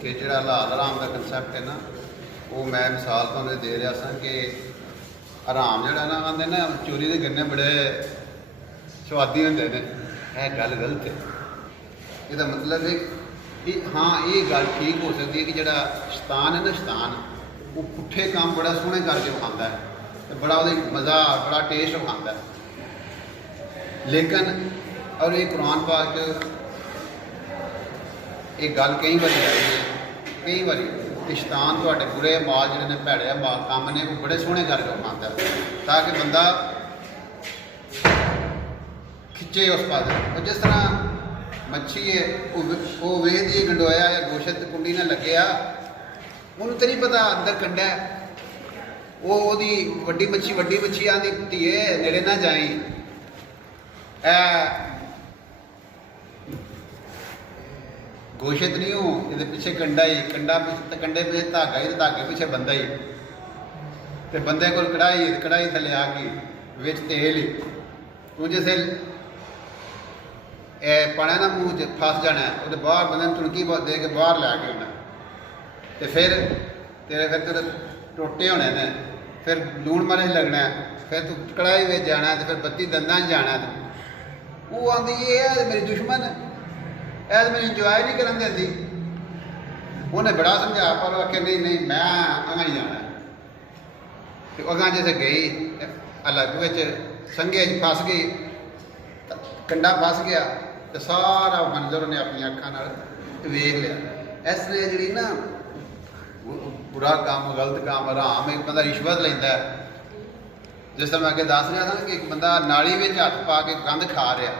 कि जो हलाल हराम का कंसैप्ट है ना, वो मैं मिसाल तुहानूं दे रहा सा कि हराम जोड़ा ना आंदे ना चोरी के गन्ने बड़े स्वादी होंदे ने। यह गल गलत है। इसका मतलब है कि हाँ, ये गल ठीक हो सकती है कि जो शैतान है ना, शैतान वो पुट्ठे काम बड़ा सोहने करके विखाता है, तो बड़ा वो मज़ा बड़ा टेस्ट विखाता है। लेकिन और ये कुरान पाक एक गल कई बार आई है, कई बार शैतान थोड़े बुरे माल जोड़े ने भैड़े काम ने वो बड़े सोहने करके विखाता है, ताकि बंदा खिंचे उस पास। और जिस तरह मच्छी है वो वेद ही गंडोया या गोशत कुंडी ने लगे उन्होंने तो नहीं पता अंदर कंडा है। वो वड्डी मच्छी आंदी धीए नेड़े ना जाई, गोशत नहीं हो ये पिछे कंडा ही कंडा, कंडे पिछे धागा ही, धागे पिछे बंदा ही, तो बंदे को कढ़ाई थले आ गई विच तेल ही। तू जिसे पाने ना मूँह फस जाना है, वो बाहर बंदे तुणकी दे के बाहर लैके आना, तो फिर तेरे टोटे होने ने, फिर लून मरच लगना है, फिर तू कढ़ाई में जाना है, तो फिर बत्ती दंदा जाना है। वो आंदी ये मेरी दुश्मन है, ऐ तो मेरी इंजॉय नहीं करन देती। उन्हें बड़ा समझाया पर आखे नहीं नहीं मैं अगा ही जाना है। तो अगा जैसे गई अलग संघे फस गई, कंडा फस गया, तो सारा मंजर उन्हें अपनी अखा वेख लिया। इस तरह जी ना बुरा काम गलत काम हराम, एक बंदा रिश्वत लेंदा है। जिस तरह मैं अगे दस रहा था कि एक बंदा नाली में हथ पा के गंद खा रहा,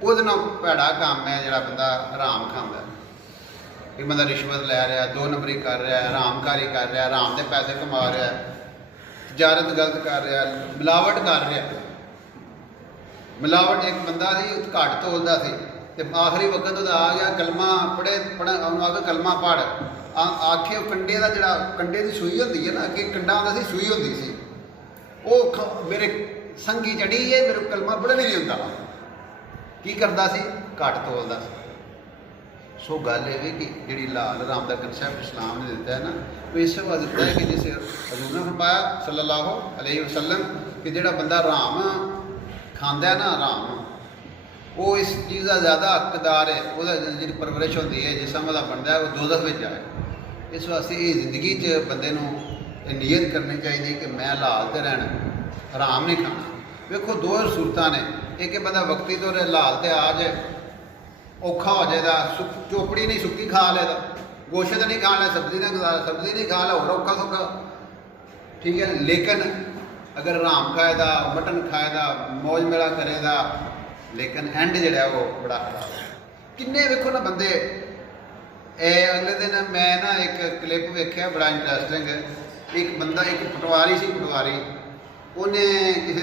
वो भैड़ा काम है जो बंदा हराम खांदा। एक बंदा रिश्वत लै रहा, दो नंबरी कर रहा है, हरामकारी कर रहा, हराम के पैसे कमा रहा, तजारत गलत कर रहा, मिलावट कर रहा। मिलावट एक बंदा सी घट तोलता सी, तो आखिरी वक्त आ गया कलमा पढ़ कलमा पढ़ आखे कंडे का जोड़ा कंडे की सूई होती है ना, अगे कंडा आता सी सूई होती सी, वो मेरे संगी चढ़ी है, मेरे कलमा पढ़ने नहीं होता। की करता सी? घट तोलता सी। सो गल ये कि जी हलाल हराम का कंसैप्ट इस्लाम ने दिता है ना, वो इस वास्ते दिता है कि जिसे हजूर ने फरमाया सल्लल्लाहु अलैहि वसल्लम कि जो बंदा हराम खांदा है ना, हराम वो इस चीज़ का ज़्यादा हकदार है, वो जी परवरिश होती है जिसम का बनता है वो दोज़ख में जाए। इस वास्ते ये जिंदगी बंदे नीयत करनी चाहिए कि मैं हलाल तो रहना, हराम नहीं खाना। देखो दो सूरत ने, एक बंदा वक्ती तौर हलाल तो आ जाए, औखा हो जाएगा, चोपड़ी नहीं सुक्की खा लेगा, गोशत नहीं खा ले, सब्जी नहीं खा ले, और औखा सौखा ठीक है। लेकिन अगर हराम खाएगा, मटन खाएगा, मौज मेला करेगा, लेकिन एंड जोड़ा वो बड़ा खराब है। किन्ने वेखो ना बंदे अगले दिन मैं ना एक क्लिप वेख्या बड़ा इंटरस्टिंग, एक बंदा एक पटवारी सी, पटवारी उन्हें किसी